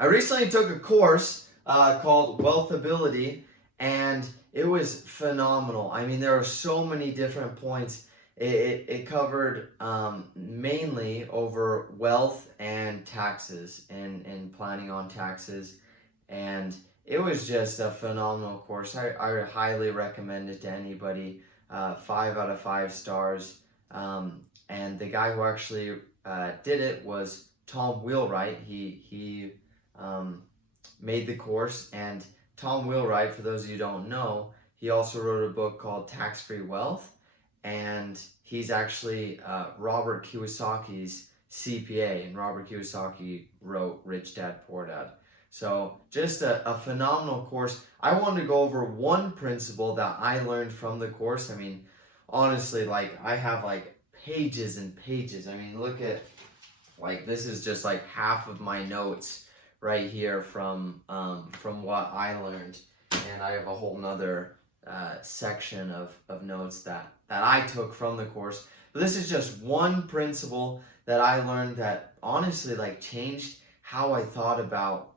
I recently took a course called Wealthability, and it was phenomenal. I mean, there are so many different points. It covered mainly over wealth and taxes and planning on taxes. And it was just a phenomenal course. I highly recommend it to anybody. 5 out of 5 stars. And the guy who actually did it was Tom Wheelwright. He made the course, and Tom Wheelwright, for those of you who don't know, he also wrote a book called Tax-Free Wealth, and he's actually Robert Kiyosaki's CPA, and Robert Kiyosaki wrote Rich Dad Poor Dad. So just a phenomenal course. I wanted to go over one principle that I learned from the course. I mean, honestly, like I have like pages and pages. I mean, look at, like, this is just like half of my notes right here from what I learned, and I have a whole nother section of notes that I took from the course. But this is just one principle that I learned that honestly like changed how I thought about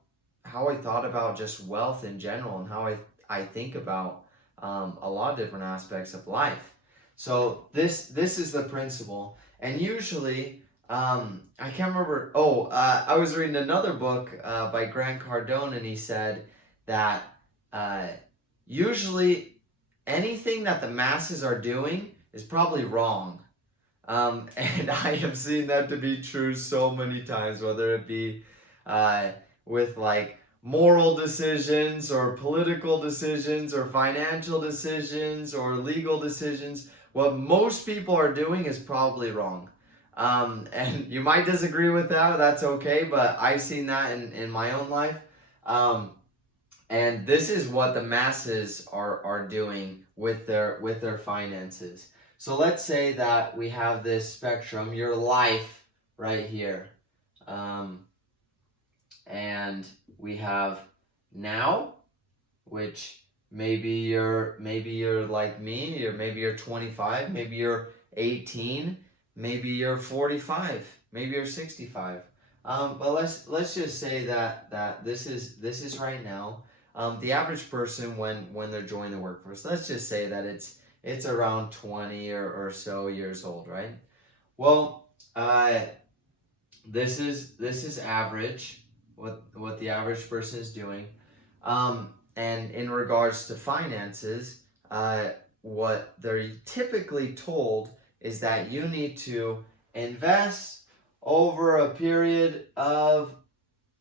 just wealth in general, and how I think about a lot of different aspects of life. So this is the principle, and usually I can't remember. I was reading another book by Grant Cardone, and he said that usually anything that the masses are doing is probably wrong. And I have seen that to be true so many times, whether it be with like moral decisions or political decisions or financial decisions or legal decisions. What most people are doing is probably wrong. And you might disagree with that, that's okay, but I've seen that in my own life. And this is what the masses are doing with their finances. So let's say that we have this spectrum, your life right here. And we have now, which maybe you're like me, or maybe you're 25, maybe you're 18, maybe you're 45, maybe you're 65. But let's just say that this is right now. The average person when they're joining the workforce, let's just say that it's around 20 or so years old, right? Well, this is average, what the average person is doing. And in regards to finances, what they're typically told is that you need to invest over a period of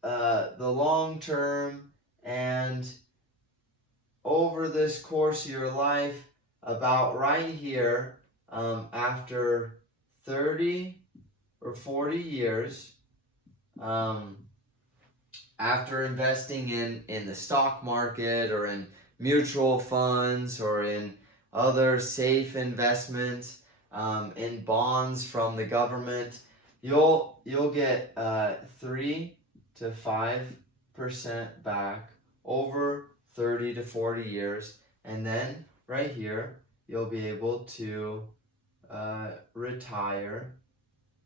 the long term, and over this course of your life, about right here, after 30 or 40 years, after investing in the stock market or in mutual funds or in other safe investments, in bonds from the government, you'll get 3 to 5% back over 30 to 40 years, and then right here you'll be able to retire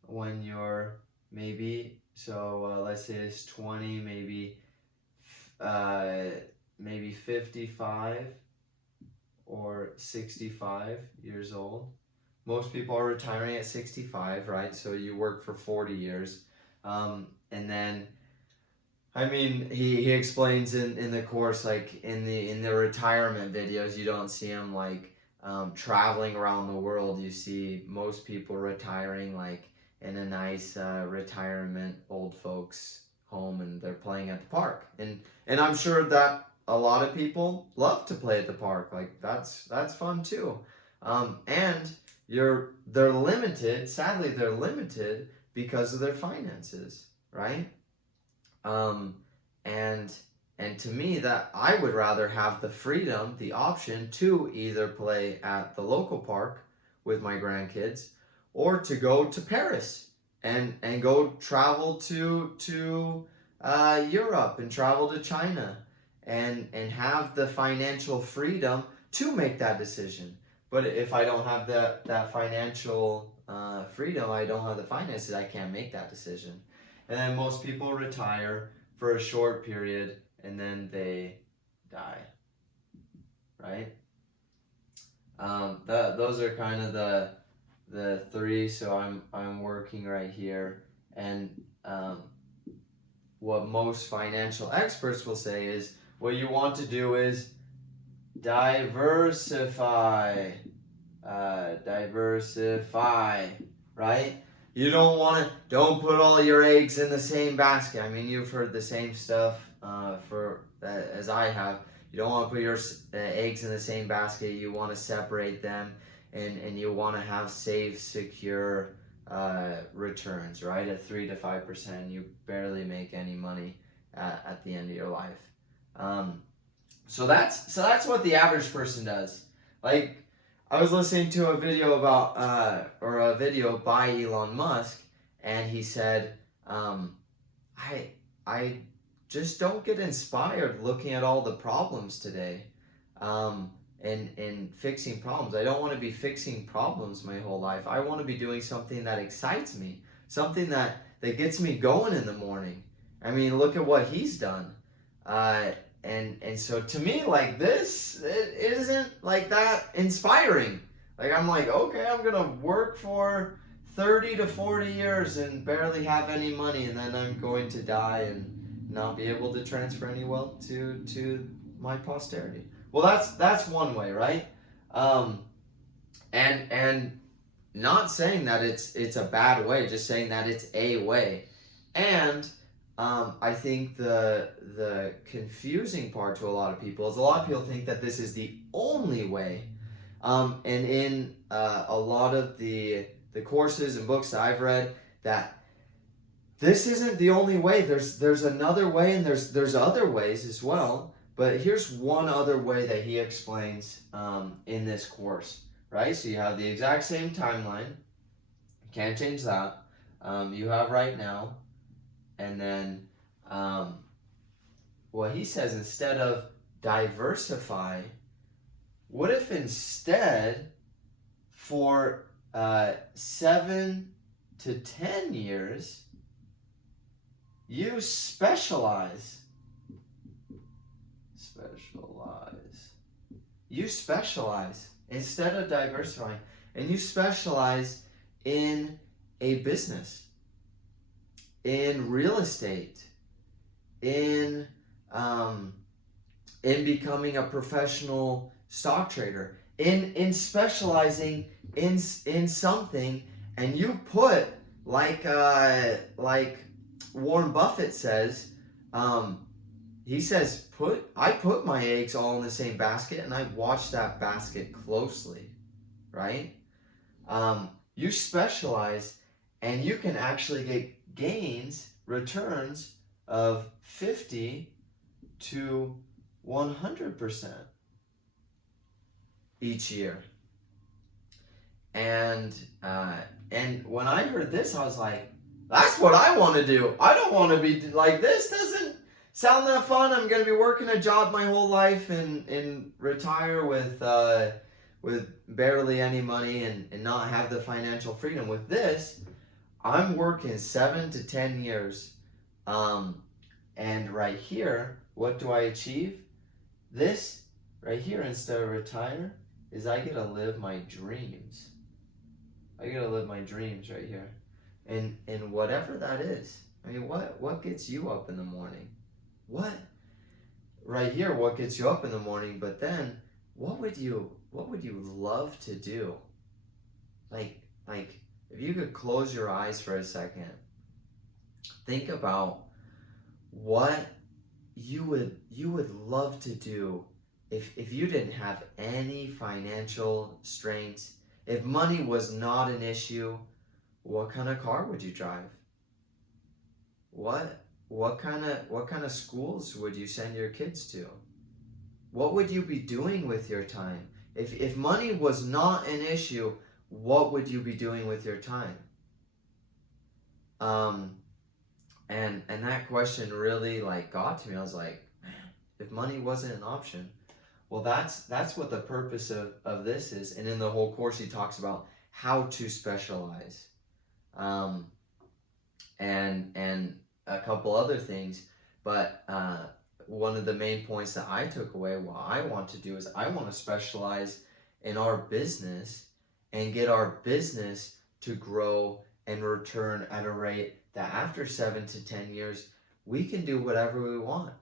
when you're maybe, let's say it's 20, maybe 55 or 65 years old. Most people are retiring at 65, right? So you work for 40 years. And then, I mean, he explains in the course, like in the retirement videos, you don't see him like traveling around the world. You see most people retiring like in a nice retirement old folks home, and they're playing at the park. And I'm sure that a lot of people love to play at the park. Like that's fun too. And they're limited. Sadly, they're limited because of their finances, right? And to me, that I would rather have the freedom, the option to either play at the local park with my grandkids, or to go to Paris and go travel to Europe and travel to China and have the financial freedom to make that decision. But if I don't have that financial freedom, I don't have the finances, I can't make that decision. And then most people retire for a short period and then they die, right? Those are kind of the three. So I'm working right here, and what most financial experts will say is what you want to do is diversify, right? You don't put all your eggs in the same basket. I mean, you've heard the same stuff as I have. You don't want to put your eggs in the same basket. You want to separate them, and you want to have safe, secure returns, right? At 3 to 5%, you barely make any money at the end of your life. So that's what the average person does. Like, I was listening to a video about a video by Elon Musk, and he said, I just don't get inspired looking at all the problems today, and fixing problems. I don't want to be fixing problems my whole life. I want to be doing something that excites me, something that gets me going in the morning. I mean, look at what he's done. And so to me, like, this, it isn't like that inspiring. Like, I'm like, okay, I'm gonna work for 30 to 40 years and barely have any money, and then I'm going to die and not be able to transfer any wealth to my posterity. Well, that's one way, right? And not saying that it's a bad way, just saying that it's a way. And I think the confusing part to a lot of people is a lot of people think that this is the only way. And in a lot of the courses and books that I've read, that this isn't the only way. There's another way, and there's other ways as well. But here's one other way that he explains in this course, right? So you have the exact same timeline. Can't change that. You have right now. And then what he says, instead of diversify, what if instead for 7 to 10 years, you specialize. You specialize instead of diversifying, and you specialize in a business, in real estate, in becoming a professional stock trader, in specializing in something, and you put like Warren Buffett says, he says, I put my eggs all in the same basket, and I watch that basket closely, right? You specialize, and you can actually get gains, returns of 50 to 100% each year. And when I heard this, I was like, that's what I want to do. I don't want to be like, this doesn't sound that fun. I'm going to be working a job my whole life and retire with barely any money and not have the financial freedom. With this, I'm working 7 to 10 years. And right here, what do I achieve? This right here, instead of retire, is I get to live my dreams. I get to live my dreams right here. And whatever that is. I mean, what gets you up in the morning? What gets you up in the morning? But then, what would you love to do? Like if you could close your eyes for a second, think about what you would love to do if you didn't have any financial strains, if money was not an issue. What kind of car would you drive? What kind of schools would you send your kids to? What would you be doing with your time? If money was not an issue, what would you be doing with your time? And that question really got to me. I was like, man, if money wasn't an option, well, that's what the purpose of this is. And in the whole course, he talks about how to specialize, and a couple other things. But one of the main points that I took away, what I want to do is I want to specialize in our business and get our business to grow and return at a rate that after 7 to 10 years, we can do whatever we want.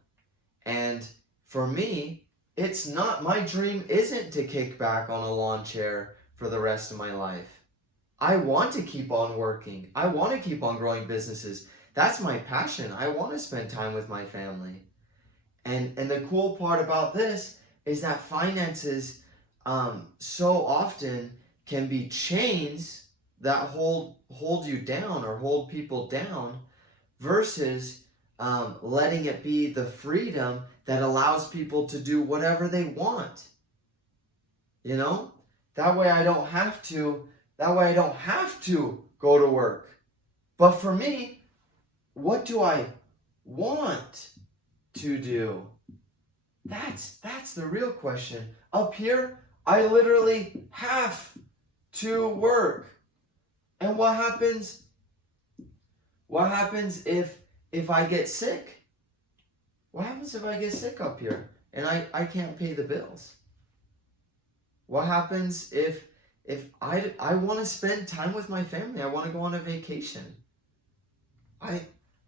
And for me, it's not, my dream isn't to kick back on a lawn chair for the rest of my life. I want to keep on working. I want to keep on growing businesses. That's my passion. I want to spend time with my family. And the cool part about this is that finances so often can be chains that hold you down or hold people down versus letting it be the freedom that allows people to do whatever they want. You know? That way I don't have to go to work. But for me, what do I want to do? That's the real question. Up here, I literally have to work. And what happens if I get sick? What happens if I get sick up here and I can't pay the bills? What happens if I want to spend time with my family? I want to go on a vacation.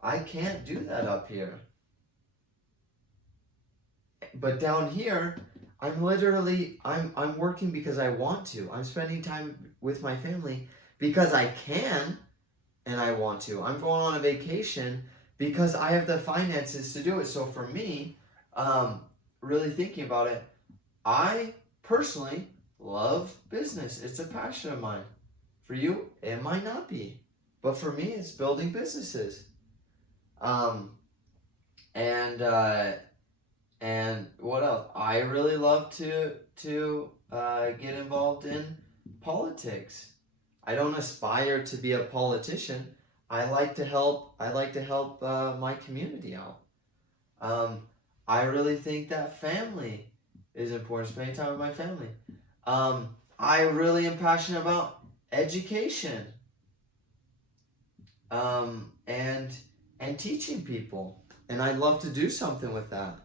I can't do that up here. But down here, I'm working because I want to. I'm spending time with my family because I can and I want to. I'm going on a vacation because I have the finances to do it. So for me, really thinking about it, I personally love business. It's a passion of mine. For you, it might not be. But for me, it's building businesses. And what else? I really love to get involved in politics. I don't aspire to be a politician. I like to help my community out. I really think that family is important. Spending time with my family. I really am passionate about education. And teaching people. And I'd love to do something with that.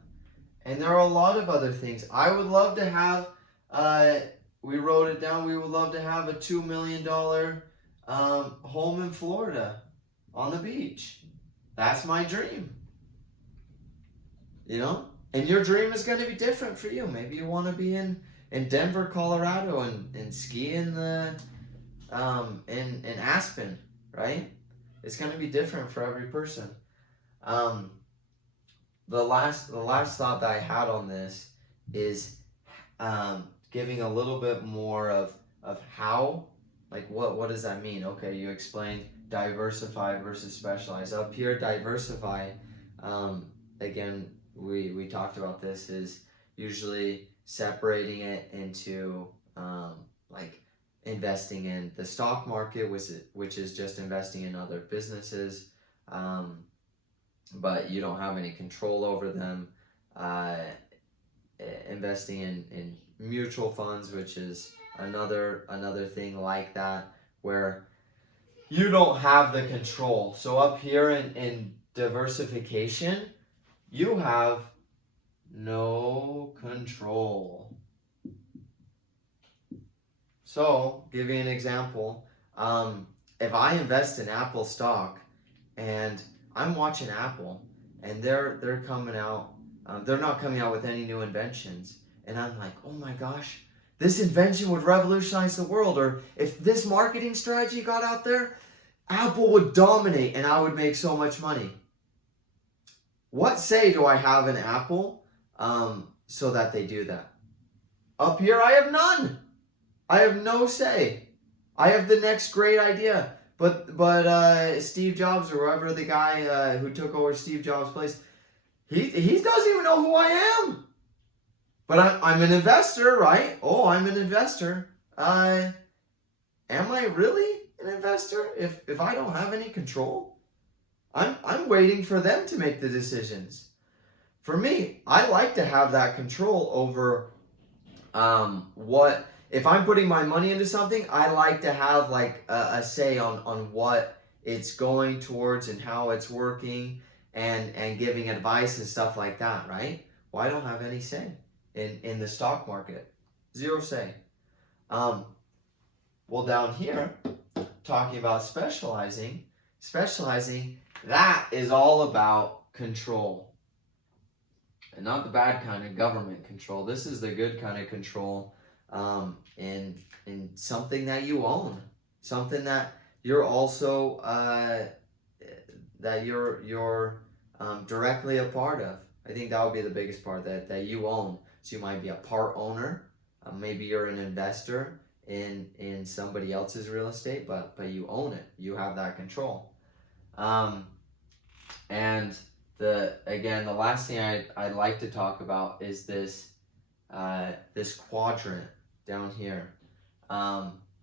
And there are a lot of other things. I would love to have, we wrote it down, we would love to have a $2 million home in Florida on the beach. That's my dream. You know? And your dream is going to be different for you. Maybe you want to be in Denver, Colorado and ski in Aspen, right? It's going to be different for every person. The last thought that I had on this is giving a little bit more of how, like what does that mean? Okay, you explained diversify versus specialize. Up here, diversify, again, we talked about this, is usually separating it into like investing in the stock market, which is just investing in other businesses, but you don't have any control over them. Investing in mutual funds, which is another thing like that, where you don't have the control. So up here in diversification, you have no control. So, give you an example. If I invest in Apple stock and I'm watching Apple and they're coming out, they're not coming out with any new inventions, and I'm like, oh my gosh, this invention would revolutionize the world, or if this marketing strategy got out there, Apple would dominate and I would make so much money. What say do I have in Apple so that they do that? Up here, I have none. I have no say. I have the next great idea. But Steve Jobs, or whoever the guy who took over Steve Jobs' place, he doesn't even know who I am. But I'm an investor, right? Oh, I'm an investor. Am I really an investor if I don't have any control? I'm waiting for them to make the decisions. For me, I like to have that control over what, if I'm putting my money into something, I like to have like a say on what it's going towards and how it's working, and giving advice and stuff like that, right? Well, I don't have any say in the stock market. Zero say. Well, down here, talking about specializing, that is all about control. And not the bad kind of government control. This is the good kind of control in something that you own. Something that you're also that you're directly a part of. I think that would be the biggest part, that you own. So you might be a part owner, maybe you're an investor in somebody else's real estate, but you own it. You have that control. And the last thing I'd like to talk about is this quadrant down here.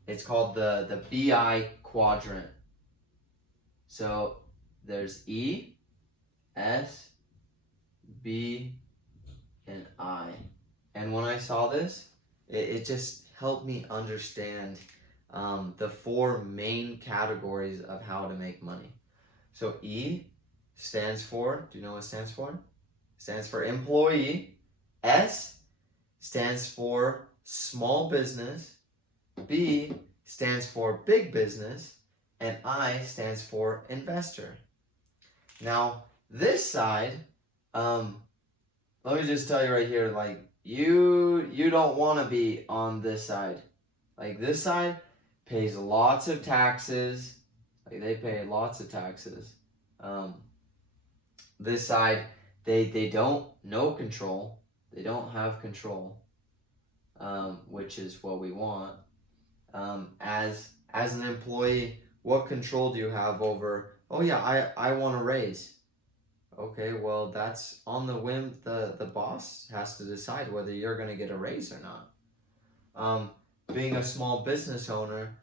It's called the BI quadrant. So there's E, S, B, and I. And when I saw this, it just helped me understand the four main categories of how to make money. So E stands for, do you know what it stands for? It stands for employee. S stands for small business. B stands for big business. And I stands for investor. Now, this side, let me just tell you right here, like, you don't want to be on this side. Like, this side pays lots of taxes. Like, they pay lots of taxes. This side, they don't know control. They don't have control, which is what we want. As an employee, what control do you have over, oh yeah, I want a raise. Okay, well, that's on the whim. The boss has to decide whether you're going to get a raise or not. Being a small business owner,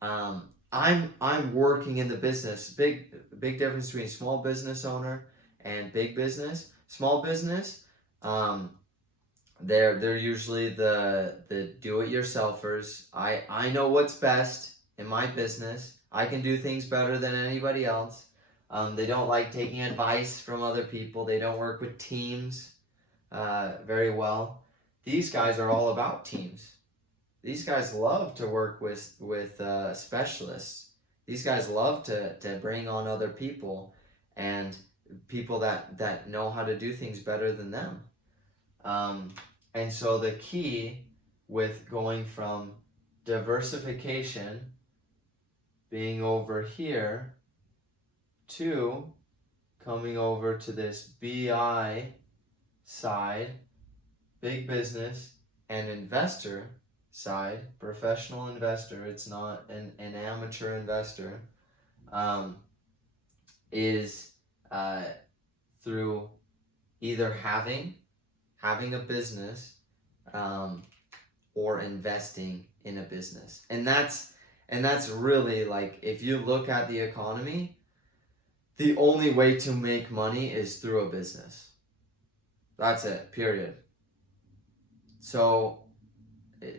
I'm working in the business. Big difference between small business owner and big business. Small business, they're usually the do-it-yourselfers. I know what's best in my business. I can do things better than anybody else. They don't like taking advice from other people. They don't work with teams very well. These guys are all about teams. These guys love to work with specialists. These guys love to bring on other people and people that know how to do things better than them. And so the key with going from diversification being over here to coming over to this BI side, big business, and investor side, professional investor, it's not an amateur investor, is through either having a business or investing in a business. And that's really, like, if you look at the economy, the only way to make money is through a business. That's it, period. So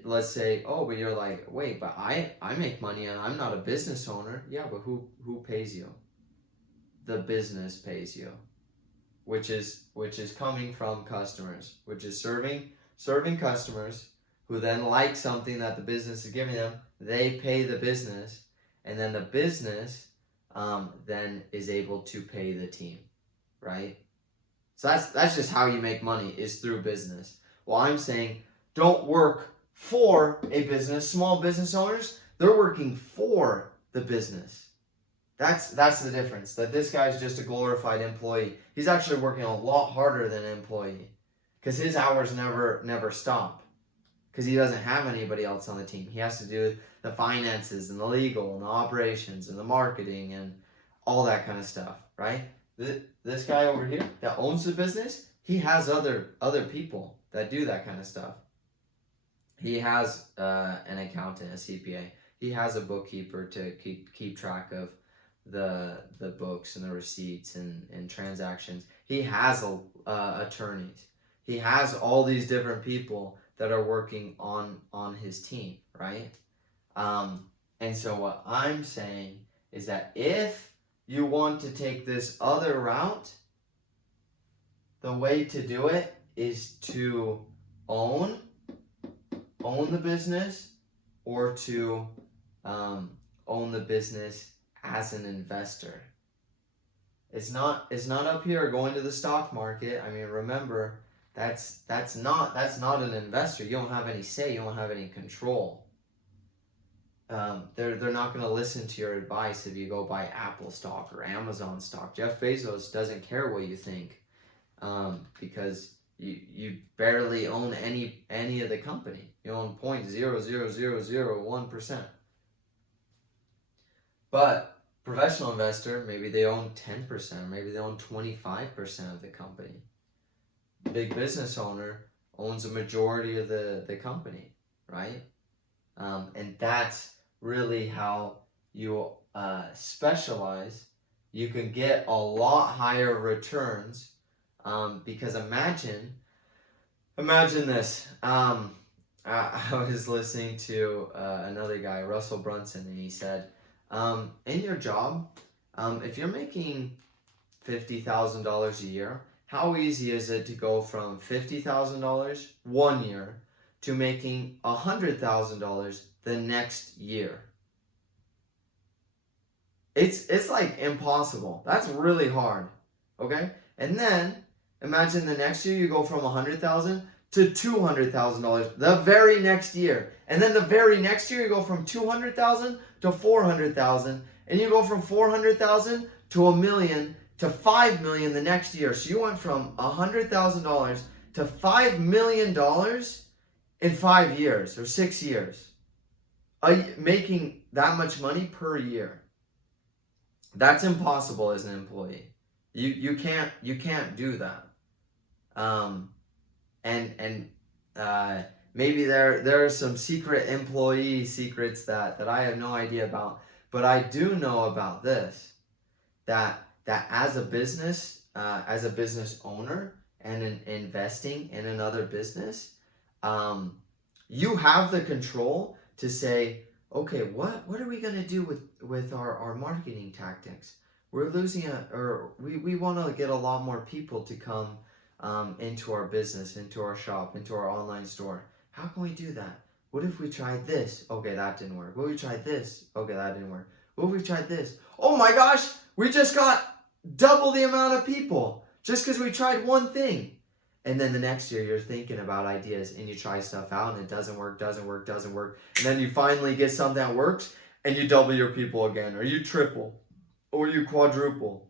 let's say, oh, but you're like, wait, but I make money and I'm not a business owner. Yeah, but who pays you? The business pays you, which is coming from customers, which is serving customers who then like something that the business is giving them. They pay the business, and then the business then is able to pay the team, right? So that's just how you make money, is through business. Well, I'm saying don't work for a business. Small business owners, they're working for the business. That's the difference. That this guy's just a glorified employee. He's actually working a lot harder than an employee because his hours never stop because he doesn't have anybody else on the team. He has to do the finances and the legal and the operations and the marketing and all that kind of stuff, right? This guy over here that owns the business, he has other people that do that kind of stuff. He has an accountant, a CPA. He has a bookkeeper to keep track of the books and the receipts and transactions. He has attorneys. He has all these different people that are working on his team, right? And so what I'm saying is that if you want to take this other route, the way to do it is to own the business, or to own the business as an investor. It's not up here going to the stock market. I mean, remember, that's not an investor. You don't have any say. You don't have any control. They're not going to listen to your advice if you go buy Apple stock or Amazon stock. Jeff Bezos doesn't care what you think, because you barely own any of the company. You own 0.00001%. But professional investor, maybe they own 10%, maybe they own 25% of the company. Big business owner owns a majority of the company, right? And that's really how you specialize. You can get a lot higher returns, because imagine this. I was listening to another guy, Russell Brunson, and he said, in your job, if you're making $50,000 a year, how easy is it to go from $50,000 one year to making $100,000 the next year? It's like impossible. That's really hard. Okay? And then imagine the next year you go from $100,000 to $200,000 the very next year. And then the very next year you go from $200,000 to $400,000, and you go from $400,000 to $1 million to $5 million the next year. So you went from $100,000 to $5 million in 5 years or 6 years, making that much money per year. That's impossible as an employee. You can't do that. Maybe there are some secret employee secrets that I have no idea about, but I do know about this, that as a business owner and in investing in another business, you have the control to say, okay, what are we going to do with our marketing tactics? We're losing we want to get a lot more people to come into our business, into our shop, into our online store. How can we do that? What if we tried this? Okay, that didn't work. What if we tried this? Okay, that didn't work. What if we tried this? Oh my gosh, we just got double the amount of people just because we tried one thing. And then the next year you're thinking about ideas and you try stuff out and it doesn't work. And then you finally get something that works and you double your people again, or you triple, or you quadruple,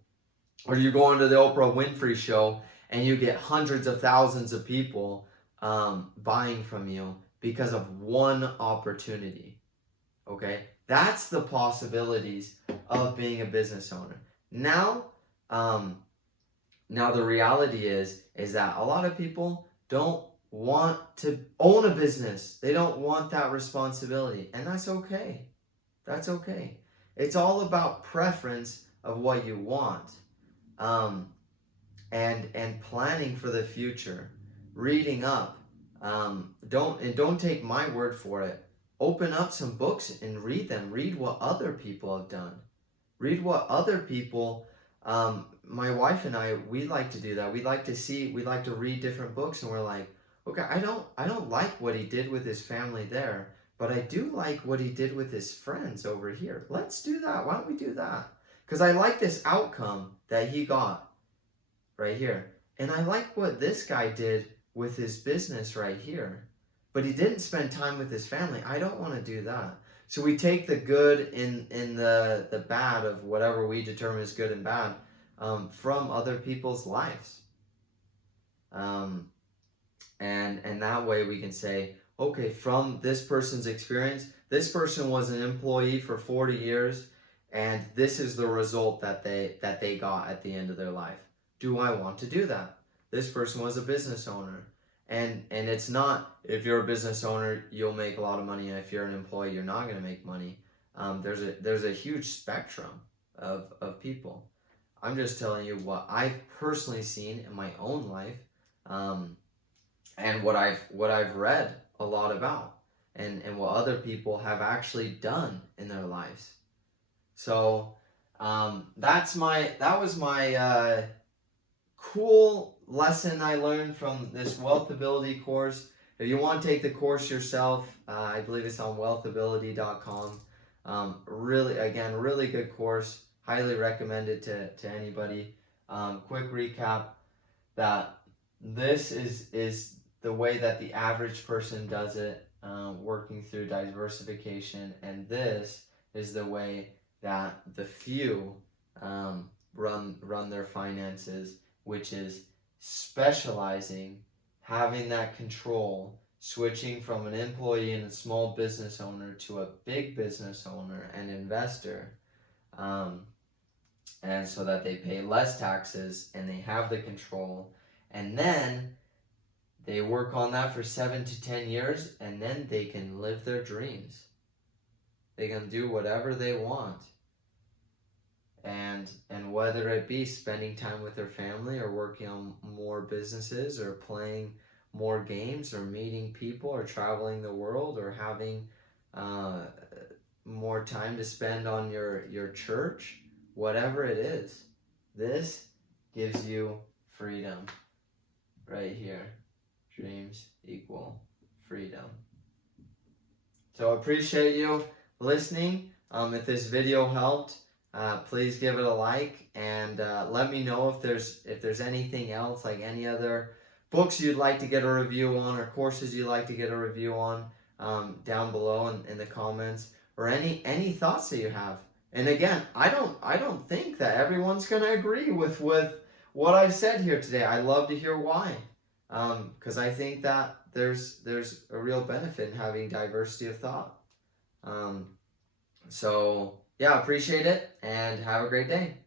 or you go onto the Oprah Winfrey show and you get hundreds of thousands of people buying from you because of one opportunity. Okay? That's the possibilities of being a business owner. Now the reality is that a lot of people don't want to own a business. They don't want that responsibility. And that's okay. That's okay. It's all about preference of what you want. And planning for the future. Reading up. Don't take my word for it. Open up some books and read them. Read what other people have done. Read what other people, my wife and I, we like to do that. We like to read different books, and we're like, okay, I don't like what he did with his family there, but I do like what he did with his friends over here. Let's do that. Why don't we do that? Because I like this outcome that he got right here. And I like what this guy did with his business right here. But he didn't spend time with his family. I don't want to do that. So we take the good in the bad of whatever we determine is good and bad from other people's lives. And that way we can say, okay, from this person's experience, this person was an employee for 40 years, and this is the result that they got at the end of their life. Do I want to do that? This person was a business owner. And it's not, if you're a business owner, you'll make a lot of money, and if you're an employee, you're not going to make money. There's a huge spectrum of people. I'm just telling you what I've personally seen in my own life, and what I've read a lot about, and what other people have actually done in their lives. So That was my cool lesson I learned from this Wealthability course. If you want to take the course yourself, I believe it's on wealthability.com. Really good course. Highly recommend it to anybody. Quick recap that this is the way that the average person does it, working through diversification, and this is the way that the few run their finances, which is specializing, having that control, switching from an employee and a small business owner to a big business owner and investor, and so that they pay less taxes and they have the control, and then they work on that for 7 to 10 years, and then they can live their dreams. They can do whatever they want. And whether it be spending time with their family, or working on more businesses, or playing more games, or meeting people, or traveling the world, or having more time to spend on your church, whatever it is, this gives you freedom right here. Dreams equal freedom. So I appreciate you listening. If this video helped, please give it a like, and let me know if there's anything else, like any other books you'd like to get a review on, or courses you'd like to get a review on, down below in the comments, or any thoughts that you have. And again, I don't think that everyone's gonna agree with what I've said here today. I'd love to hear why, because I think that there's a real benefit in having diversity of thought. So yeah, appreciate it, and have a great day.